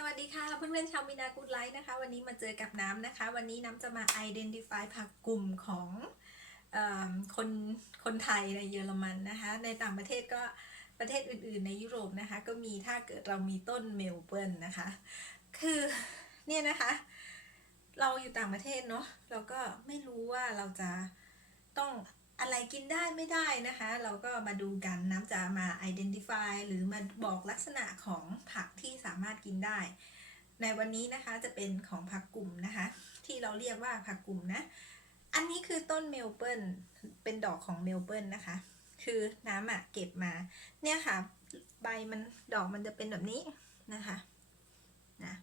สวัสดีค่ะเพื่อนๆชาวมินากูดไลท์นะคะ วันนี้มาเจอกับน้ำนะคะ วันนี้น้ำจะมา identify ผักกลุ่มของอคนคนไทยในเยอรมันนะคะ ในต่างประเทศก็ประเทศอื่นๆ ในยุโรปนะคะ ก็มีถ้าเกิดเรามีต้นเมลเบิร์นนะคะ คือเนี่ยนะคะ เราอยู่ต่างประเทศเนาะเราก็ไม่รู้ว่าเราจะต้อง อะไรกินได้ไม่ได้นะคะ เราก็มาดูกันน้ำจะมา identify หรือมาบอกลักษณะของผักที่สามารถกินได้ ในวันนี้นะคะจะเป็นของผักกลุ่มนะคะ ที่เราเรียกว่าผักกลุ่มนะ อันนี้คือต้นเมลเบิร์นเป็นดอกของเมลเบิร์นนะคะ คือน้ำอะเก็บมา เนี่ยค่ะ ใบมันดอกมันจะเป็นแบบนี้นะคะนะ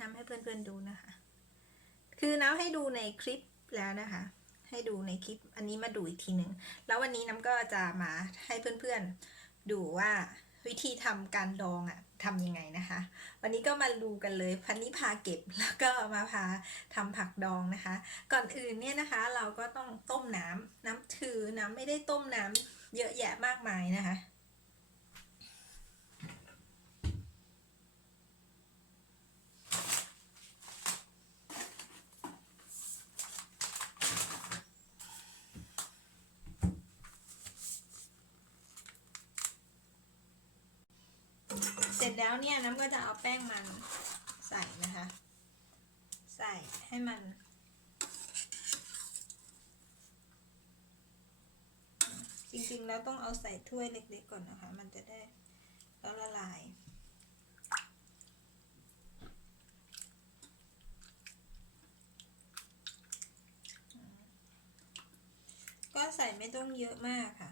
น้ำให้เพื่อนๆดูนะคะ คือน้ำให้ดูในคลิปแล้วนะคะ ให้ดูในคลิปอันนี้มาดูอีกทีหนึ่งแล้ววันนี้น้ำก็จะมาให้เพื่อนๆดูว่าวิธีทำการดองอะทำยังไงนะคะ วันนี้ก็มาดูกันเลยพันนี้พาเก็บแล้วก็มาพาทำผักดองนะคะ ก่อนอื่นเนี่ยนะคะเราก็ต้องต้มน้ำน้ำถือน้ำไม่ได้ต้มน้ำเยอะแยะมากมายนะคะ แล้วเนี่ยน้ำก็จะเอาแป้งมันใส่นะคะ ใส่ให้มันจริงๆ แล้วต้องเอาใส่ถ้วยเล็กๆก่อนนะคะ มันจะได้แล้วละลาย ก็ใส่ไม่ต้องเยอะมากค่ะ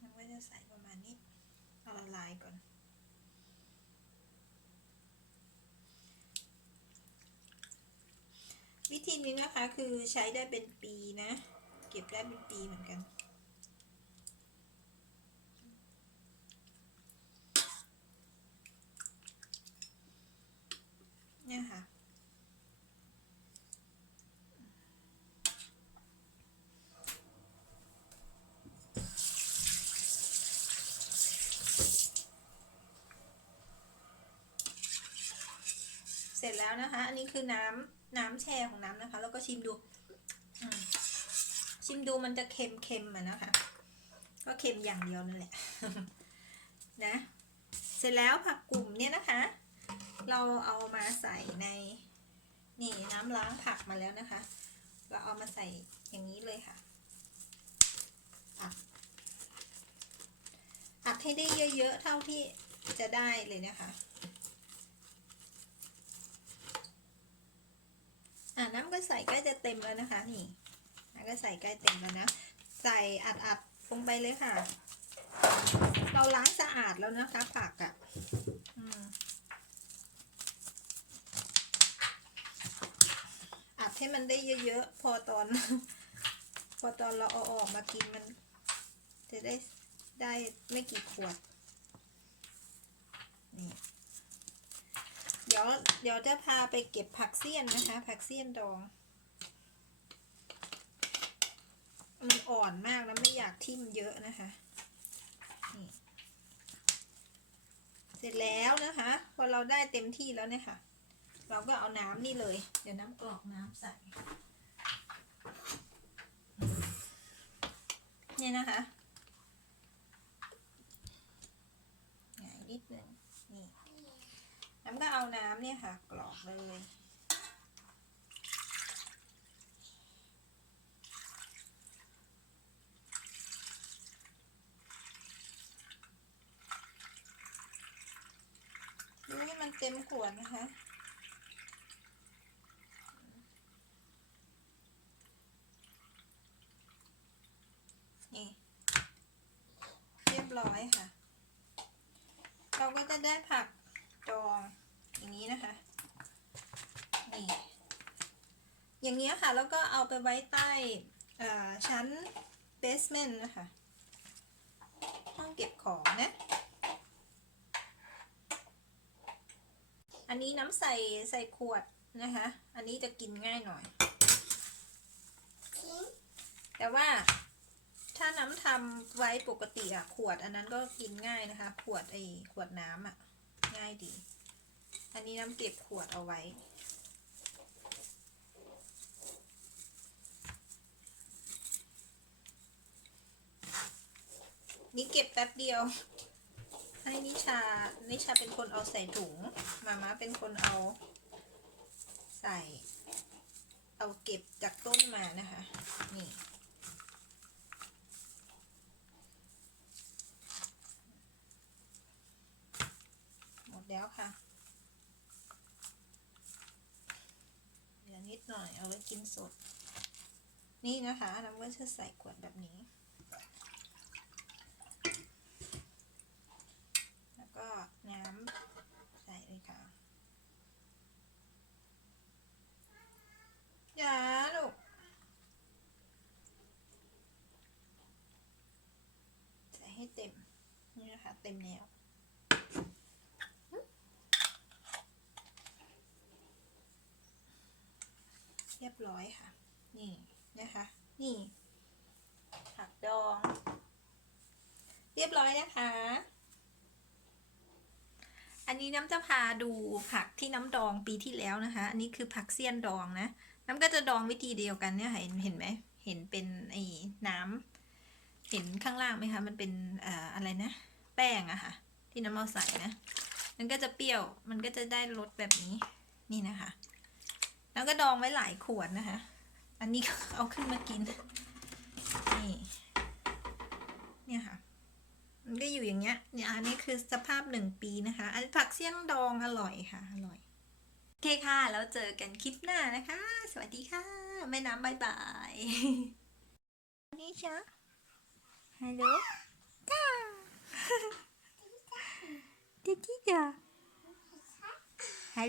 มันก็จะใส่ประมาณนี้เอาละลายก่อน วิธี นี้นะคะ คือใช้ได้เป็นปีนะ เก็บได้เป็นปีเหมือนกัน เสร็จแล้วนะคะ อันนี้คือน้ำน้ำแช่ของน้ำนะคะ แล้วก็ชิมดูชิมดูมันจะเค็มเค็มๆอะนะคะ ก็เค็มอย่างเดียวนั่นแหละนะ เสร็จแล้วผักกลุ่มเนี่ยนะคะ เราเอามาใส่ในนี่น้ำล้างผักมาแล้วนะคะ เราเอามาใส่อย่างนี้เลยค่ะอัดอัดให้ได้เยอะๆเท่าที่จะได้เลยนะคะ อ่าน้ำก็ใส่ใกล้จะเต็มแล้วนะคะ นี่น้ำก็ใส่ใกล้เต็มแล้วนะ ใส่อัดอัดลงไปเลยค่ะ เราล้างสะอาดแล้วนะคะผักอะ่ะอัดให้มันได้เยอะๆ พอตอน พอตอนเราเอาออกมากินมัน จะได้ได้ไม่กี่ขวด นี่ เดี๋ยวเดี๋ยวจะพาไปเก็บผักเสี้ยนนะคะ ผักเสี้ยนดองมันอ่อนมากแล้วไม่อยากทิ่มเยอะนะคะนี่เสร็จแล้วนะคะ พอเราได้เต็มที่แล้วเนี่ยค่ะ เราก็เอาน้ำนี่เลย เดี๋ยวน้ำกรอกน้ำใส่เนี่ยนะคะหงายนิดหนึ่งนี่ น้ำก็ เอาน้ำเนี่ยค่ะกรอกเลยดูให้มันเต็มขวดนะคะ นี่ เรียบร้อยค่ะ เราก็จะได้ผักดองอย่างนี้นะคะ นี่ อย่างนี้ยค่ะ แล้วก็เอาไปไว้ใต้ชั้นเบสเมนต์นะคะ ห้องเก็บของนะ อันนี้น้ำใส่ใส่ขวดนะคะ อันนี้จะกินง่ายหน่อย แต่ว่าถถ้าน้ำทำไว้ปกติอะขวดอันนั้นก็กินง่ายนะคะ ขวดไอขวดน้ำอะง่ายดี อันนี้น้ำเก็บขวดเอาไว้ นี่เก็บแป๊บเดียว ให้นิชา นิชาเป็นคนเอาใส่ถุง มาม่าเป็นคนเอา ใส่ เอาเก็บจากต้นมานะคะ นี่หมดแล้วค่ะ เหลือนิดหน่อยเอาไว้กินสด นี่นะคะน้ำก็จะใส่ขวดแบบนี้ แล้วก็น้ำใส่เลยค่ะ อย่าลูก ใส่ให้เต็ม นี่นะคะ เต็มแนวเรียบร้อยค่ะ นี่นะคะ นี่ ผักดอง เรียบร้อยนะคะ อันนี้น้ำจะพาดูผักที่น้ำดองปีที่แล้วนะคะ อันนี้คือผักเสี้ยนดองนะ น้ำก็จะดองวิธีเดียวกันเนี่ยเห็นเห็นไหม เห็นเป็นไอ้น้ำ เห็นข้างล่างไหมคะ มันเป็นอะไรนะ แป้งอะค่ะ ที่น้ำเอาใส่นะ มันก็จะเปรี้ยว มันก็จะได้รสแบบนี้ นี่นะคะ แล้วก็ดองไว้หลายขวดนะคะ อันนี้เอาขึ้นมากิน นี่ เนี่ยค่ะ มันก็อยู่อย่างเงี้ย เนี่ยอันนี้คือสภาพหนึ่งปีนะคะ อันผักเสี่ยงดองอร่อยค่ะ อร่อย โอเคค่ะ แล้วเจอกันคลิปหน้านะคะ สวัสดีค่ะ แม่น้ำบายบายนี่จ้ะ ฮัลโหลจ้าดิจิจ้าฮั